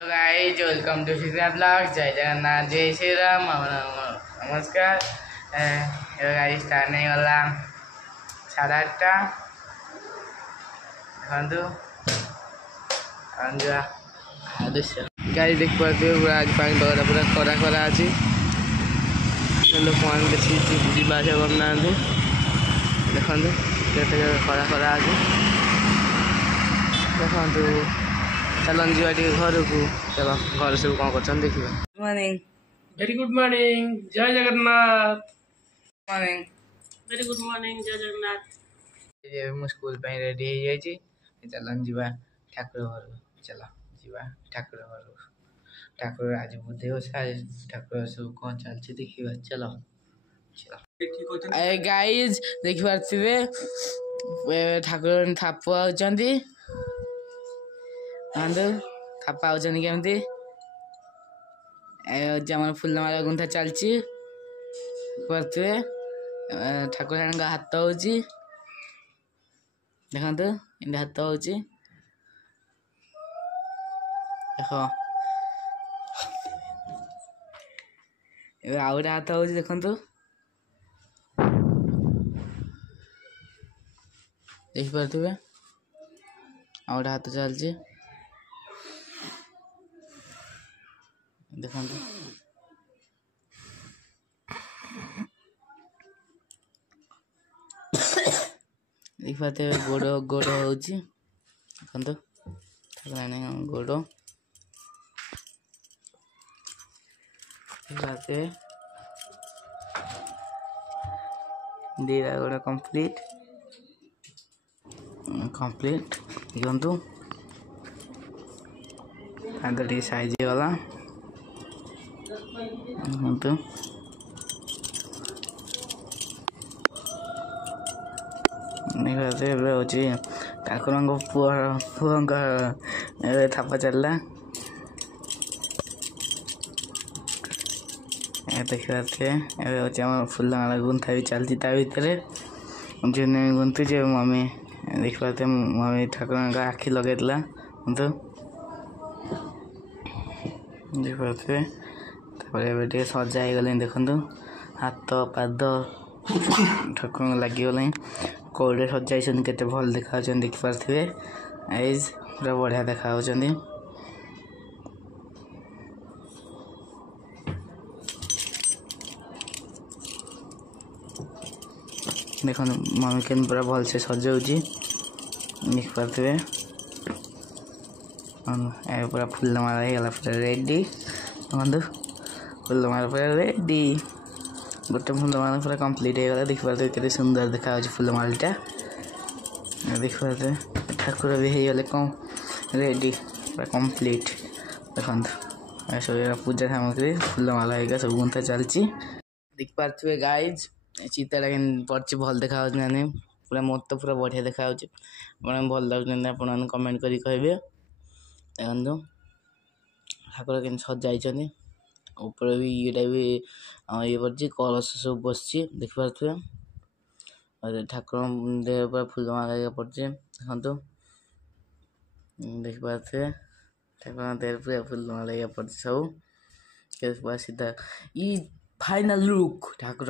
तो guys welcome to सीधा blog जय जगन्नाथ जय श्री राम नमस्कार गाइस टाइम नहीं गला 8:30 देखो अंजुआ दृश्य गाइस देख पाते पूरा आज पानी बगड़ा पूरा खरा खरा अच्छी लोक मैंने बेसी जावास करना देखो केते खरा खरा अच्छी देखो चलन जी घर को चलो घर सब कौन कर देखा मॉर्निंग वेरी गुड मॉर्निंग जय Jagannath morning very good morning जय जगन्नाथ मु स्कूल रेडी हो जाइए चलन जीवा ठाकुर घर चलो जीवा ठाकुर घर ठाकुर आज बुधे ठाकुर सब कौन चलती देखा चलो चलो गाइज देखी पारे ठाकुर थाप आउंट थापा आमती फुलमाला गुंथा चलती पारे ठाकुर हाथ हो देखो इन हाथ हो देख आउ गए हाथ हो देखु देखिपे आउ गए हाथ चलती देखो देखते गोड़ गोड़ हो देखो गोड़ दीटा गोड़ कंप्लीट कंप्लीट देखु हाथ टे साइज गला देखो हूँ ठाकुर पुओ थापा चलला देखा फुलमाला गुंथा भी चलती भितर गुंथु मम्मी देख पाते मम्मी ठाकुर आखि लगे देख पाते सजा हो गले देखु हाथ पाद ठाकुर लगिगला कौड़े सजाई के भल देखा देखिपे आइज पूरा बढ़िया देखा देखो मम्मी के पूरा भल से सजाऊँगी देखिपे पूरा फुलमाला हो गला पूरा रेडी देखो फुलमाला पूरा रेडी गोटे फुलमाला पूरा कंप्लीट हो गला देखिपे के सुंदर देखा फुलमाला देखिपे ठाकुर भी हो गले कौन रेडी पूरा कंप्लीट देखो सब पूजा सामग्री फुलमाला हो सब गुंथा चलती देखिपे गाइज चिताटा के पड़ी भल देखा पूरा मत तो पूरा बढ़िया देखा भल लगे आप कमेंट कर कहे देखो ठाकुर के सजाई ऊपर भी ये भी ये पड़ी कलश सब बस देखिपे ठाकुर देह पूरा फुलमाला पड़े देखो देखिपे ठाकुर देह पूरा फुलमाला पड़े सब पूरा सीधा ये फाइनल लुक ठाकुर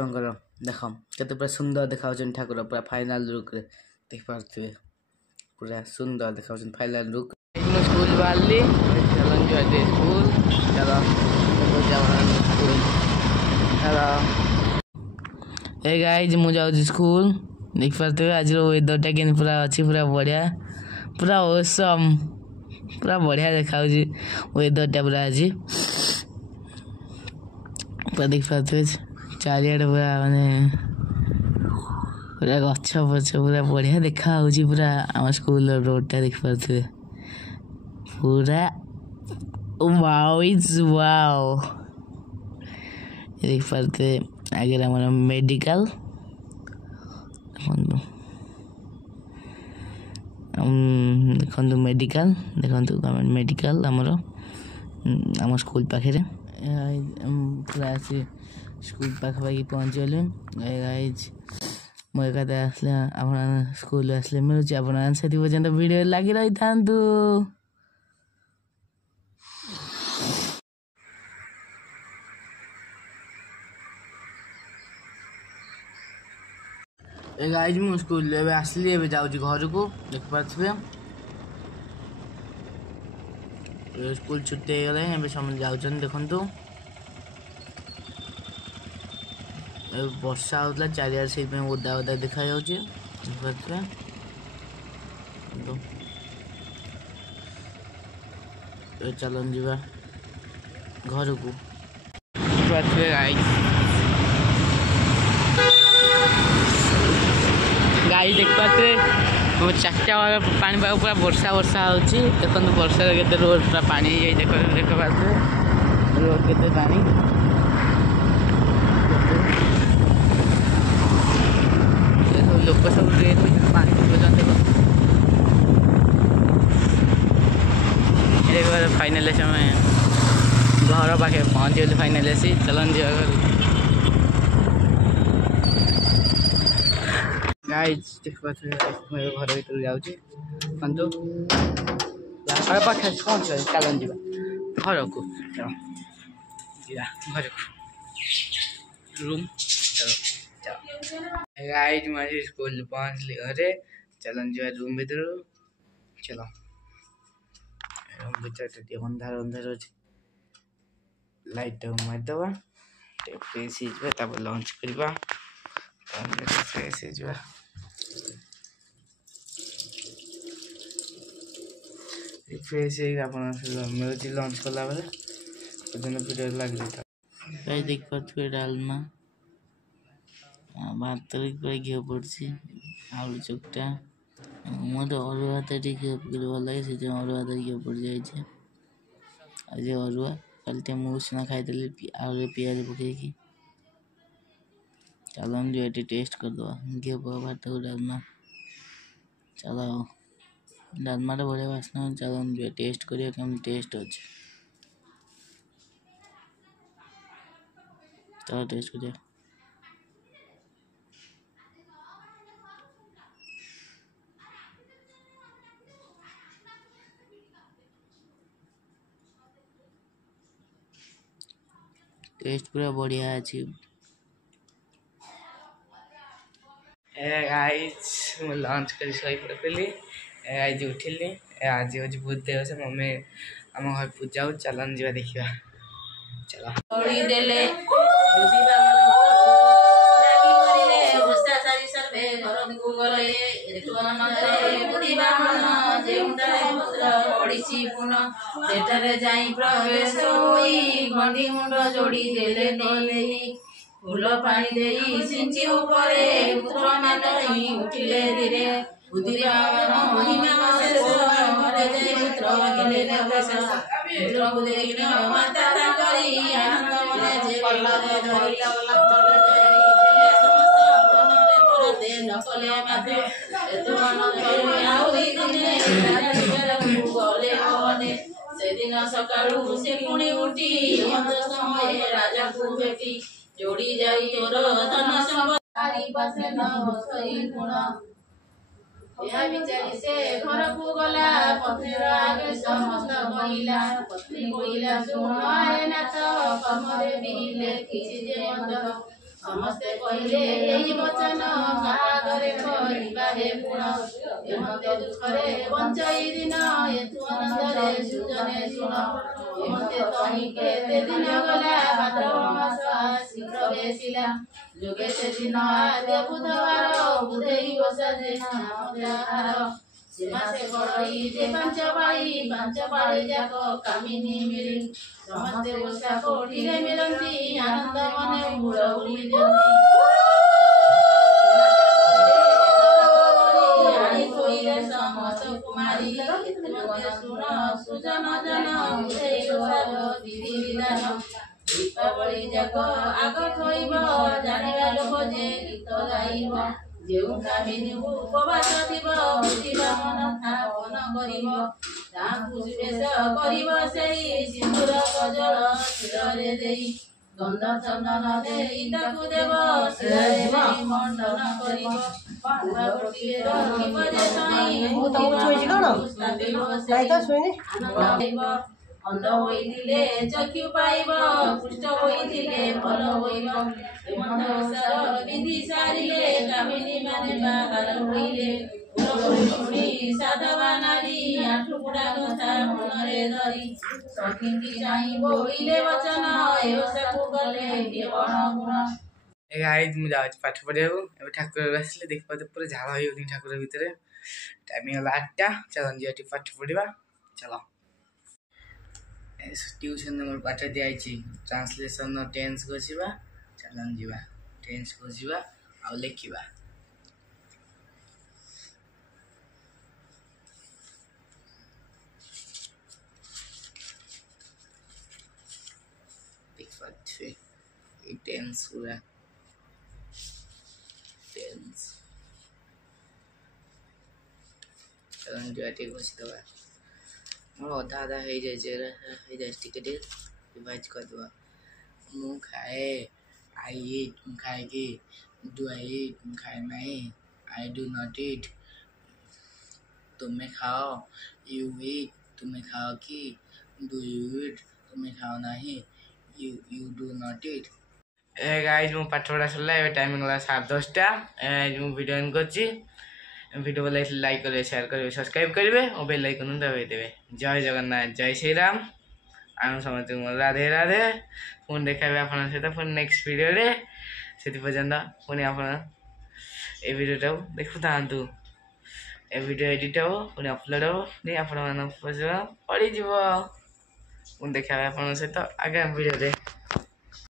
देख के पूरा सुंदर देखा ठाकुर पूरा फाइनल लुक देखिपे पूरा सुंदर देखा फाइनल लुक स्कूल बाहर स्कूल चलो हेलो ए गाइज मु जाऊँ स्कूल देख पारे आज वेदरटा के पूरा अच्छी पूरा बढ़िया पूरा औसम पूरा बढ़िया देखा वेदरटा पूरा आज पूरा देख पारे चारिआडे पूरा माने पूरा गछ पछ पूरा बढ़िया देखा पूरा आम स्कूल रोडटा देख पारे पूरा वाओ इट्स वाओ देख पारे आगे हमारा मेडिकल देखो मेडिकल देखो गवर्नमेंट मेडिकल आम स्कूल पाखे पूरा स्कूल पाखापाखि पहुँच गले गाइज मुझे आसले आप स्कूल आसले मिलूँ आप पर्यटन वीडियो लगी रही था। गाइज मु स्कूल आसली ए जाऊँ घर को देख पारे स्कूल छुट्टी हो गला ए समझ जाऊँ देखु वर्षा होता चारियार से ओदा ओदा देखा देखिए चलन जा घर को गाई देख पारे चार्टा पानीपाग पूरा वर्षा वर्षा हो देखो वर्षा के रोड पूरा पानी देख देख पारे रोड के पानी लोक सब पानी पीछे फाइनाल समय घर पाखे पहुँची गली फाइनाल आसी चलन जा गाइज देख पारे घर भर जाऊँगी पाखे पहुँच चलन जा घर को घर को रूम गाइज मुझे स्कूल पहुँचली घरे चलन जा रूम भर चलो रूम भर अंधार अंधार अच्छे लाइट मारिदेवा फ्रेश हो लंच करवा फ्रेश हो फ्रेश मिलूँ लंच कला वीडियो लग जाता देख पारे डालमा भात घी पड़ी आलू चकटा मत अरुआ भात घी भल लगे से अरुआ भात घी पड़ जाए आज अरुआ कल मुझे खाई आलू पियाज पकई चलन जो ये टेस्ट करदे घी भात को डालमा चलो डालमाटा बढ़िया बास्ना चलन जो टेस्ट करिया केम टेस्ट अच्छे चलो टेस्ट करिया टेस्ट पूरा बढ़िया अच्छी गाइज मु लंच कर सही पड़ी गाइज उठिली आज हूँ बुध दिवस मम्मी आम घर पूजा चलन जा देखा चलो प्रवेश गंडी मुंड जोड़ी देले नहीं फूल पानी दे सिंची उपरे पुत्र मातई उठिले धीरे बुद्धिरा महिमा शेष घरे जाई पुत्र गेले प्रवेश पुत्र को देखिन माता ताकरी आनंद मने जे कल्लारे धरिला समस्त मନରେ परते नकले माते एतु मन आउरी दिने गले हवने सेदिन सकाळू से पुणी उठी अंत समय राजा को भेटी जोड़ी जाई तोर धन संपत्ति पासे न बसई गुण यह विचारी से घर को गला पत्नी आगे समस्त महिला पत्नी कोइला सुन आए ना तो कमरे बिले किछि जे मंद समस्ते कहले एही वचन कागरे करिबा हे गुण एमते दुखरे बंचाई दिन एतु आनंदरे सुजने सुन एमते तही केते दिन गला भाद्रव मास शीघ्र बेसिला जोगे से दिन आद्य बुधवार बुधई बसा जे नामदार सीमासे गड़ई जे पांच पाड़ी जाक कामिनी मिली समस्ते बसा कोठीरे मिलंती आनंद मने हुड़हुड़ी दियंती समस्त कुमारी सुन सुजन जन विधि विधान दीपावली जाक आग थोइब जानिबा लोक जे गीत गाइब जेउ कामिनी उपवास थिब बुझिबा मन स्थापन करिब ताकु बेश करिब सेई सिंदूर कजल शिରରେ देई गंध चंदन देई ताकु देव शिରରେ मंडन करिब बाबुटिए रहिब जे साई ମୁଁ ତମକୁ ଶୋଇଛି କଣ? ନାଇଁ ତ ଶୋଇନି। ଅନ୍ଧ ହୋଇଥିଲେ ଚକ୍ଷୁ ପାଇବ, କୁଷ୍ଠ ହୋଇଥିଲେ ଭଲ ହୋଇବ। ଏ ମନ୍ଦ ଓଷାର ବିଧି ସାରିଲେ କାମିନୀ ମାନେ ବାହାର ହୋଇଲେ। ଶୁଣି ସାଧବା ନାରୀ ଆଣ୍ଠୁ ବୁଢା କଥା ମନରେ ଧରି ସଖିଙ୍କି ଚାହିଁ ବୋଇଲେ ବଚନ ଏ ଓଷାକୁ କଲେ ବଣ ଗୁଣ। गाइस मुझे आज पाठ पढ़िया ए ठाकुर आसले देख पाते पूरा झाड़ हो ठाकुर भितर टाइमिंग है 8टा। चलो जी पाठ पढ़ा चलो। ट्यूशन मोर पाठ दिखाई ट्रांसलेशन टेन्स को जीवा। चलो जीवा टेन्स को जीवा आ लिखा। देख पाते टेन्स पूरा टेन्स। चलो जो ठीक अच्छे दबा मोर अधा अधा हो जाए टिके रिवाइज कर दबा। मु खाए आई ईट खाएगी। डू आई ईट खाए नहीं। आई डू नॉट ईट तुम्हें खाओ। यू ईट तुम्हें खाओ कि। डू यू ईट तुम्हें खाओ नहीं। You do not eat. Guys मु पाठ पढ़ा सरला ए टाइमिंग ला 10:30टा। मु वीडियो एंड करछि। वीडियो को लाइक करेंगे, शेयर करेंगे, सब्सक्राइब करेंगे और बेल आइकन दबाई देवे। जय जगन्नाथ, जय श्री राम। आम समस्त राधे राधे। पुणी देखा आप सहित पुणी नेक्स्ट वीडियो रे। से पर्यंत पुणी आप वीडियो देखु था। ए वीडियो एडिट हो पुणी अपलोड हो नहीं आप पड़ी पुणी देखा आप सहित आगामी वीडियो रे।